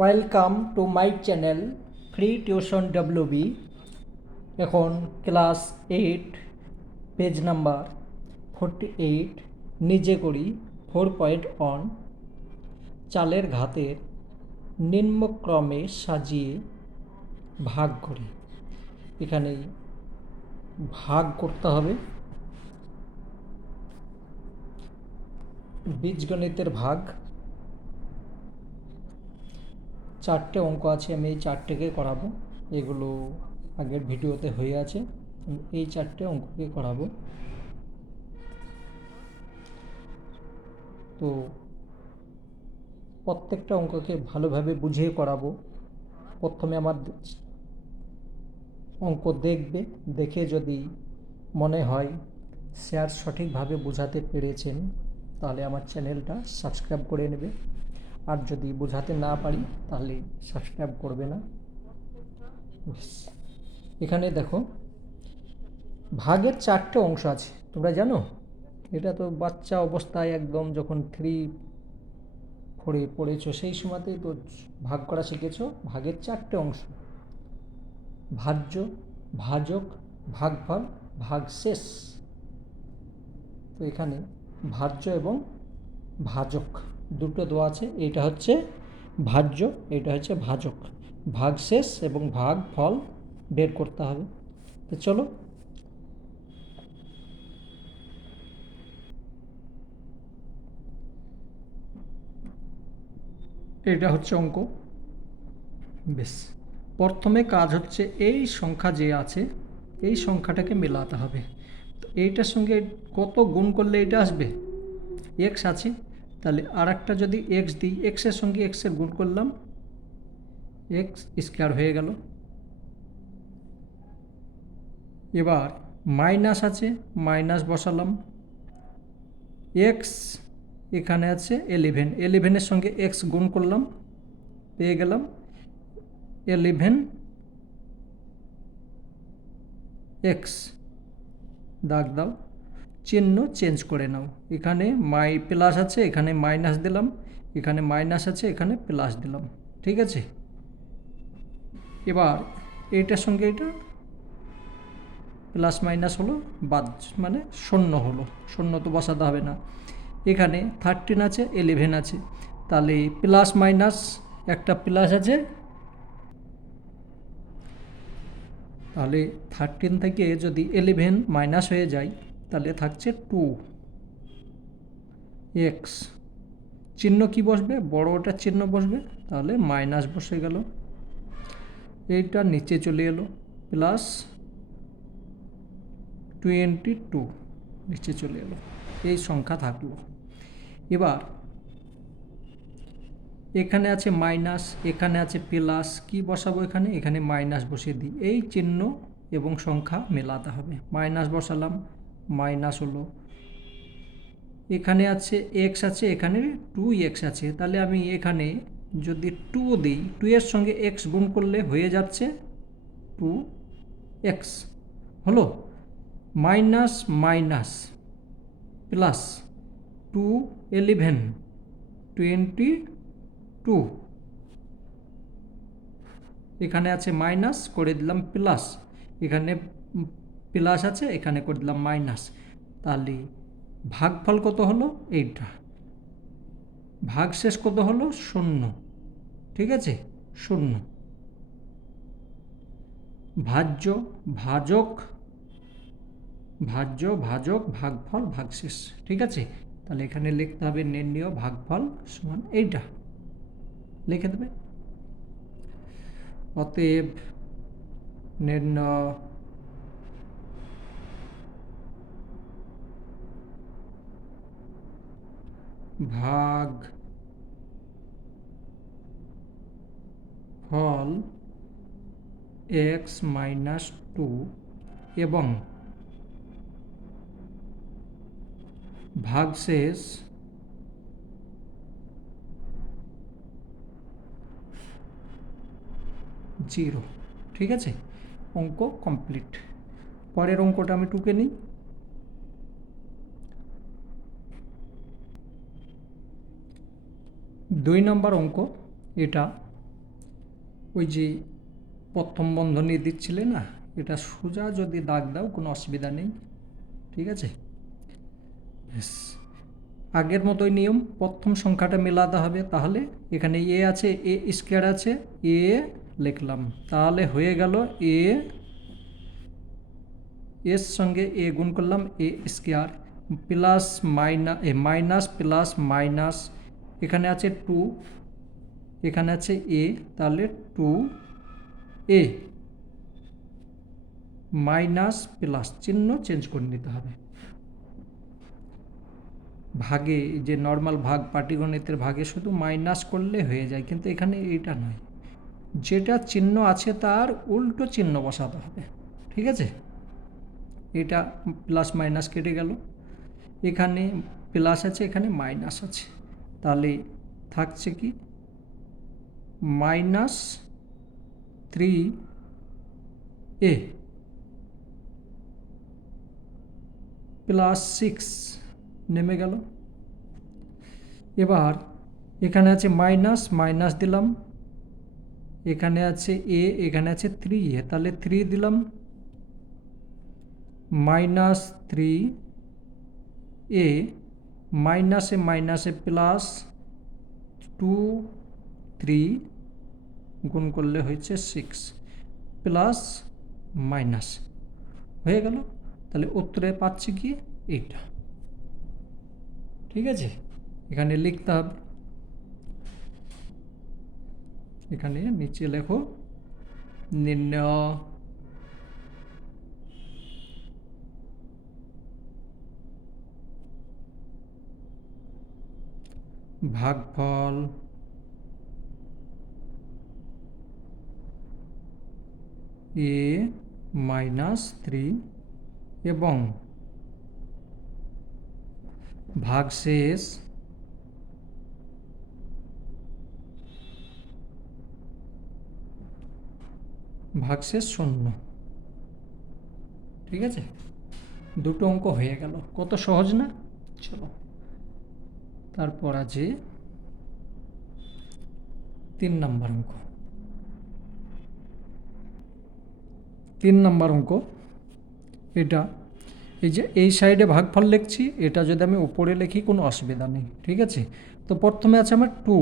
Welcome to my channel free tuition WB. এখন class 8 page number 48 নিজে করি 4.1 চালের ঘাতের নিম্নক্রমে সাজিয়ে ভাগ করি। এখানে ভাগ করতে হবে, বীজগণিতের ভাগ। 4টে অঙ্ক আছে, আমি এই 4টেকে করাবো। এগুলো আগের ভিডিওতে হয়ে আছে, আমি এই 4টে অঙ্ককে করাবো। তো প্রত্যেকটা অঙ্ককে ভালোভাবে বুঝিয়ে করাবো। প্রথমে আমার অঙ্ক দেখবে, দেখে যদি মনে হয় স্যার সঠিকভাবে বোঝাতে পেরেছেন তাহলে আমার চ্যানেলটা সাবস্ক্রাইব করে নেবে, আর যদি বোঝাতে না পারি তাহলে সাবস্ক্রাইব করবে না। এখানে দেখো ভাগের 4টে অংশ আছে, তোমরা জানো? এটা তো বাচ্চা অবস্থায় একদম যখন 3-4 পড়েছো সেই সময়তেই তো ভাগ করা শিখেছো। ভাগের 4টে অংশ: ভাজ্য, ভাজক, ভাগফল, ভাগশেষ। তো এখানে ভাজ্য এবং ভাজক দুটো দেওয়া আছে, এটা হচ্ছে ভাজ্য, এটা হচ্ছে ভাজক। ভাগশেষ এবং ভাগফল বের করতে হবে। তো চলো, এটা হচ্ছে অঙ্ক। বেশ, প্রথমে কাজ হচ্ছে এই সংখ্যা যে আছে এই সংখ্যাটাকে মেলাতে হবে। তো এইটার সঙ্গে কত গুণ করলে এটা আসবে? এক্স আছে, তাহলে আর একটা যদি এক্স দিই, এক্সের সঙ্গে এক্সের গুণ করলাম, এক্স স্কোয়ার হয়ে গেল। এবার মাইনাস আছে, মাইনাস বসালাম। এক্স এখানে আছে 11, 11-এর সঙ্গে এক্স গুণ করলাম, পেয়ে গেলাম 11x। দাগ দাও, চিহ্ন চেঞ্জ করে নাও। এখানে প্লাস আছে, এখানে মাইনাস দিলাম, এখানে মাইনাস আছে, এখানে প্লাস দিলাম। ঠিক আছে, এবার এইটার সঙ্গে এটা প্লাস মাইনাস হলো, বাদ মানে শূন্য হলো। শূন্য তো বসাতে হবে না। এখানে 13 আছে, 11 আছে, তাহলে প্লাস মাইনাস একটা প্লাস আছে, তাহলে 13 থেকে যদি 11 মাইনাস হয়ে যায় তাহলে থাকছে 2x। চিহ্ন কি বসবে? বড়টার চিহ্ন বসবে, তাহলে মাইনাস বসে গেল। এইটা নিচে চলে এলো, প্লাস 22 নিচে চলে এলো, এই সংখ্যা থাকলো। এবার এখানে আছে মাইনাস, এখানে আছে প্লাস, কি বসাবো? এখানে এখানে মাইনাস বসিয়ে দিই। এই চিহ্ন এবং সংখ্যা মেলাতে হবে। মাইনাস বসালাম, মাইনাস হলো। এখানে আছে এক্স আছে, এখানে 2x আছে, তাহলে আমি এখানে যদি 2 দিই, 2 এর সঙ্গে এক্স গুণ করলে হয়ে যাচ্ছে 2x হলো। মাইনাস মাইনাস প্লাস 2 11 22, এখানে আছে মাইনাস, করে দিলাম প্লাস, এখানে প্লাস আছে, এখানে করে দিলাম মাইনাস। তাহলে ভাগফল কত হলো? এইটা। ভাগশেষ কত হলো? 0। ঠিক আছে, 0। ভাজ্য, ভাজক, ভাজ্য, ভাজক, ভাগফল, ভাগশেষ। ঠিক আছে, তাহলে এখানে লিখতে হবে নির্ণেয় ভাগফল সমান এইটা, লিখে দেবে। অতএব নির্ণয় ভাগ ফল x-2 এবং ভাগশেষ জিরো। ঠিক আছে, অঙ্ক কমপ্লিট। পরের অঙ্কটা আমি টুকে নিই। 2 নম্বর অঙ্ক এটা। ওই যে প্রথম বন্ধনী দিচ্ছিলে না, এটা সোজা যদি দাগ দাও কোনো অসুবিধা নেই, ঠিক আছে। ব্যাস, আগের মতোই নিয়ম, প্রথম সংখ্যাটা মেলাতে হবে। তাহলে এখানে এ আছে, এ স্কোয়ার আছে, এ লিখলাম, তাহলে হয়ে গেল এ, এর সঙ্গে এ গুণ করলাম, A square plus minus plus minus, এখানে আছে 2, এখানে আছে এ, তাহলে 2a মাইনাস প্লাস, চিহ্ন চেঞ্জ করে নিতে হবে। ভাগে যে নর্মাল ভাগ, পাটিগণিতের ভাগে শুধু মাইনাস করলে হয়ে যায়, কিন্তু এখানে এইটা নয়, যেটা চিহ্ন আছে তার উল্টো চিহ্ন বসাতে হবে, ঠিক আছে। এটা প্লাস মাইনাস কেটে গেল, এখানে প্লাস আছে, এখানে মাইনাস আছে, তাহলে থাকছে কি -3a প্লাস 6 নেমে গেল। এবার এখানে আছে মাইনাস, মাইনাস দিলাম, এখানে আছে এ, এখানে আছে 3a, তাহলে 3 দিলাম, -3a মাইনাসে মাইনাসে প্লাস 2 3 গুণ করলে হয়েছে 6 প্লাস মাইনাস হয়ে গেল। তাহলে উত্তরে পাচ্ছি কি এইটা, ঠিক আছে। এখানে লিখতে হবে, এখানে নিচে লেখো নির্ণয় ভাগফল a -3 এবং ভাগশেষ ভাগশেষ 0, ঠিক আছে। দুটো অঙ্ক হয়ে গেল, কত সহজ না। চলো তারপর আছে 3 নম্বর অঙ্ক। 3 নম্বর অঙ্ক এটা, এই যে এই সাইডে ভাগফল লিখছি, এটা যদি আমি উপরে লিখি কোনো অসুবিধা নেই, ঠিক আছে। তো প্রথমে আছে আমার 2,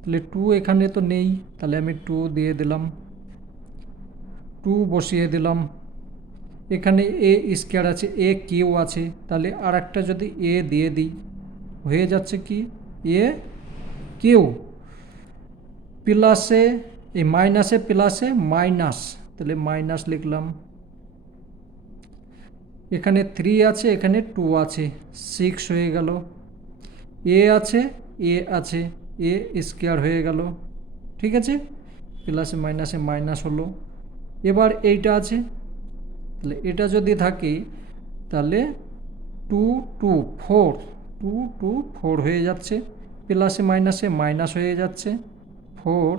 তাহলে 2 এখানে তো নেই, তাহলে আমি 2 দিয়ে দিলাম, 2 বসিয়ে দিলাম। এখানে এ স্কোয়ার আছে, এ কিউ আছে, তাহলে আর একটা যদি এ দিয়ে দিই হয়ে যাচ্ছে কি এ কিউ প্লাসে এই মাইনাসে প্লাসে মাইনাস, তাহলে মাইনাস লিখলাম। এখানে 3 আছে, এখানে 2 আছে, 6 হয়ে গেল। এ আছে, এ আছে, এ স্কোয়ার হয়ে গেল, ঠিক আছে। প্লাসে মাইনাসে মাইনাস হলো। এবার এইটা আছে, তাহলে এটা যদি থাকে তাহলে 2 2 4, 2 2 4 হয়ে যাচ্ছে, প্লাসে মাইনাসে মাইনাস হয়ে যাচ্ছে 4।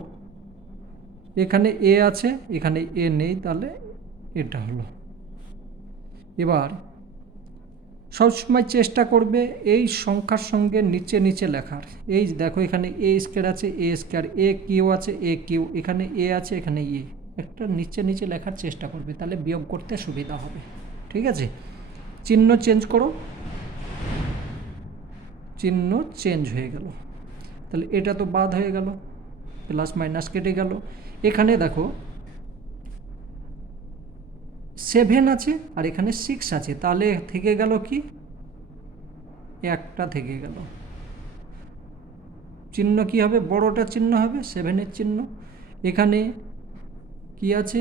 এখানে এ আছে, এখানে এ নেই, তাহলে এটা হলো। এবার সবসময় চেষ্টা করবে এই সংখ্যার সঙ্গে নিচে নিচে লেখার। এই দেখো এখানে এ স্কোয়ার আছে, এ স্কোয়ার, এ কিউ আছে, এ কিউ, এখানে এ আছে, এখানে এ, একটা নিচে নিচে লেখার চেষ্টা করবে, তাহলে বিয়োগ করতে সুবিধা হবে, ঠিক আছে। চিহ্ন চেঞ্জ করো, চিহ্ন চেঞ্জ হয়ে গেল, তাহলে এটা তো বাদ হয়ে গেল, প্লাস মাইনাস কেটে গেল। এখানে দেখো 7 আছে আর এখানে 6 আছে, তাহলে থেকে গেল কি একটা থেকে গেল। চিহ্ন কি হবে, বড়টা চিহ্ন হবে 7-এর চিহ্ন। এখানে কি আছে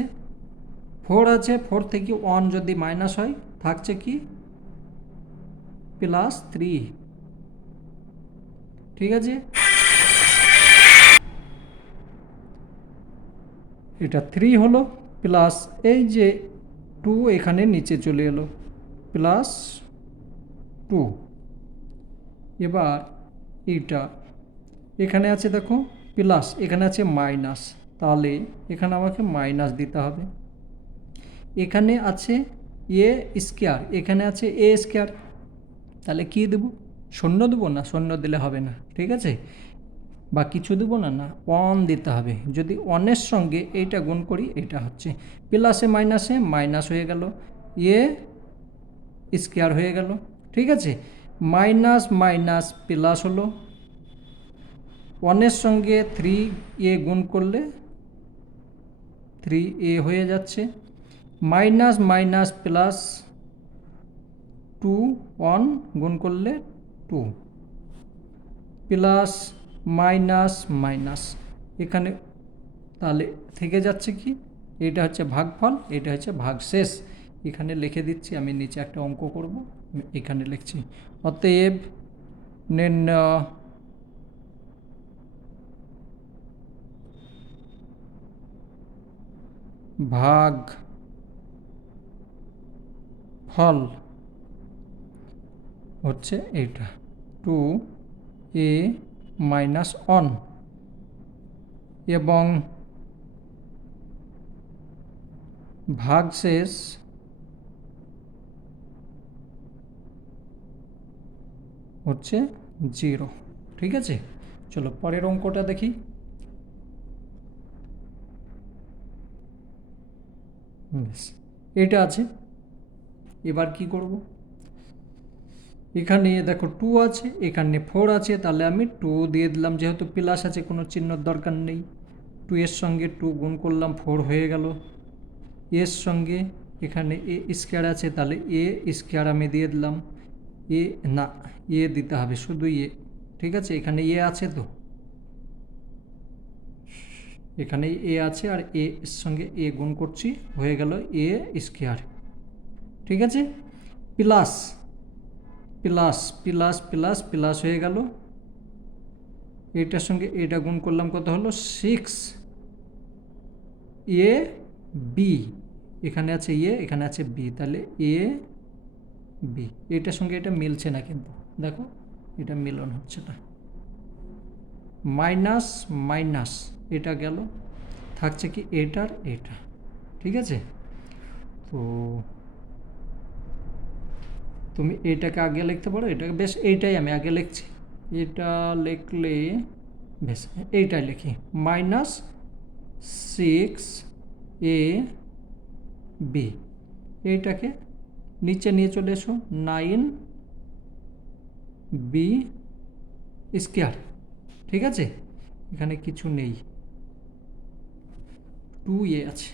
4 আছে, 4 থেকে 1 যদি মাইনাস হয় থাকছে কি +3, ঠিক আছে। এটা 3 হলো, প্লাস এই যে 2 এখানে নিচে চলে এলো, +2। এবার এইটা এখানে আছে দেখো প্লাস, এখানে আছে মাইনাস, তাহলে এখানে আমাকে মাইনাস দিতে হবে। এখানে আছে এ স্কোয়ার, এখানে আছে এ স্কোয়ার, তাহলে কি দেব, শূন্য দেবো না, শূন্য দিলে হবে না, ঠিক আছে। বা কিছু দেবো না, না 1 দিতে হবে। যদি 1-এর সঙ্গে এইটা গুণ করি, এটা হচ্ছে প্লাসে মাইনাসে মাইনাস হয়ে গেল, এ স্কোয়ার হয়ে গেল। ঠিক আছে, মাইনাস মাইনাস প্লাস হলো, 1-এর সঙ্গে 3a গুণ করলে 3a হয়ে যাচ্ছে, মাইনাস মাইনাস প্লাস 2, 1 গুণ করলে 2, প্লাস মাইনাস মাইনাস, এখানে তাহলে থেকে যাচ্ছে কি, এটা হচ্ছে ভাগফল, এটা হচ্ছে ভাগশেষ। এখানে লিখে দিচ্ছি, আমি নিচে একটা অঙ্ক করব, এখানে লিখছি অতএব নির্ণয় ভাগ ফল হচ্ছে এইটা 2a মাইনাস 1 এবং ভাগশেষ হচ্ছে 0। ঠিক আছে, চলো পরের অঙ্কটা দেখি। বেশ, এটা আছে। এবার কি করব, এখানে দেখো 2 আছে, এখানে 4 আছে, তাহলে আমি 2 দিয়ে দিলাম, যেহেতু প্লাস আছে কোনো চিহ্নর দরকার নেই। 2 এর সঙ্গে 2 গুণ করলাম, 4 হয়ে গেল। এর সঙ্গে এখানে এ স্কোয়ার আছে, তাহলে এ স্কোয়ার আমি দিয়ে দিলাম, এ না এ দিতে হবে, শুধু এ। ঠিক আছে, এখানে এ আছে, তো এখানে এ আছে, আর এ এর সঙ্গে এ গুণ করছি, হয়ে গেল এ স্কোয়ার। ঠিক আছে, plus plus plus plus plus হয়ে গেল, এটার সঙ্গে এটা গুণ করলাম, কত হলো 6 এ বি, এখানে আছে এ, এখানে আছে বি, তাহলে এ বি। এটার সঙ্গে এটা মিলছে না, কিন্তু দেখো এটা মিলন হচ্ছে না, মাইনাস মাইনাস এটা গেল, থাকছে কি এটার এটা। ঠিক আছে, তো তুমি এটাকে আগে লিখতে পারো, এটাকে বেশ এইটাই আমি আগে লিখছি, এটা লিখলে বেশ এইটাই লিখি, মাইনাস 6a বি, এইটাকে নিচে নিয়ে চলে এসো, 9b স্কোয়ার। ঠিক আছে, এখানে কিছু নেই, 2a আছে,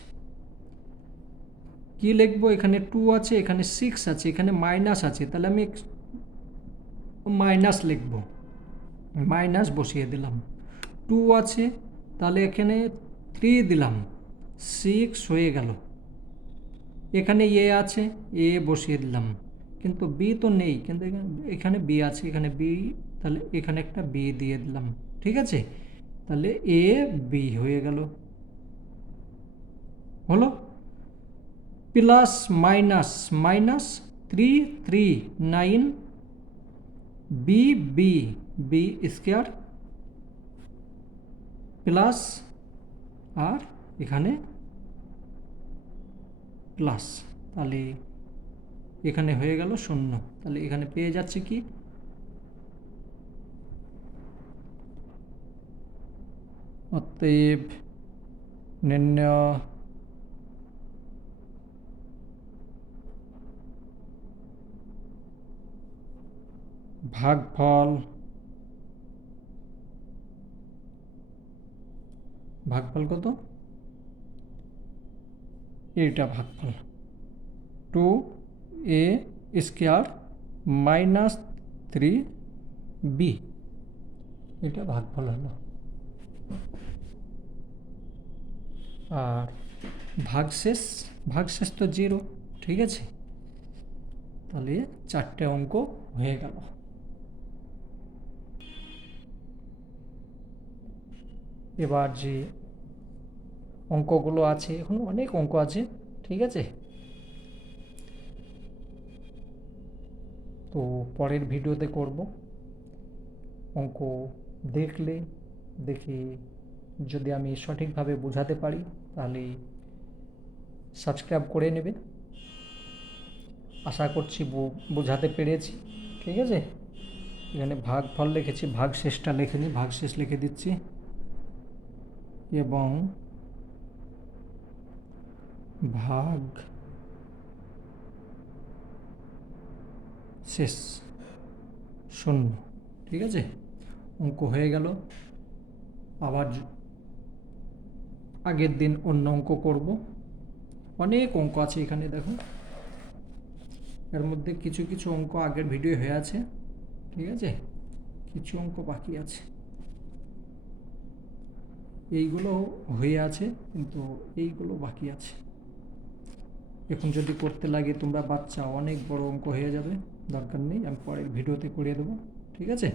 কি লিখবো, এখানে 2 আছে, এখানে 6 আছে, এখানে মাইনাস আছে, তাহলে আমি মাইনাস লিখব, মাইনাস বসিয়ে দিলাম। 2 আছে, তাহলে এখানে 3 দিলাম, 6 হয়ে গেল। এখানে এ আছে, এ বসিয়ে দিলাম, কিন্তু বি তো নেই, কিন্তু এখানে বি আছে, এখানে বি, তাহলে এখানে একটা বি দিয়ে দিলাম। ঠিক আছে, তাহলে এ বি হয়ে গেল, হলো। Plus minus minus 3 3 9 B B B square, plus আর এখানে প্লাস, তাহলে এখানে হয়ে গেল 0, তাহলে এখানে পেয়ে যাচ্ছে কি, অতএব নির্ণয় ভাগফল, ভাগফল কত, এইটা ভাগফল 2a স্কোয়ার মাইনাস 3b, এটা ভাগফল হলো। আর ভাগশেষ, ভাগশেষ তো 0। ঠিক আছে, তাহলে 4টে অঙ্ক হয়ে গেল। এবার যে অঙ্কগুলো আছে, এখন অনেক অঙ্ক আছে। ঠিক আছে, তো পরের ভিডিওতে করব অঙ্ক, দেখলে দেখি যদি আমি সঠিকভাবে বোঝাতে পারি, তাহলে সাবস্ক্রাইব করে নেবে। আশা করছি বোঝাতে পেরেছি। ঠিক আছে, এখানে ভাগফল লিখেছি, ভাগ শেষটা লিখিনি, ভাগ শেষ লিখে দিচ্ছি এবং ভাগ শেষ 0। ঠিক আছে, অঙ্ক হয়ে গেল। আবার আগের দিন অন্য অঙ্ক করব। অনেক অঙ্ক আছে এখানে, দেখো এর মধ্যে কিছু কিছু অঙ্ক আগের ভিডিও হয়ে আছে, ঠিক আছে, কিছু অঙ্ক বাকি আছে। এইগুলো হয়ে আছে কিন্তু এইগুলো বাকি আছে। এখন যদি করতে লাগে তোমরা বাচ্চা, অনেক বড় অঙ্ক হয়ে যাবে, দরকার নেই, আমি পরের ভিডিওতে করিয়ে দেবো। ঠিক আছে।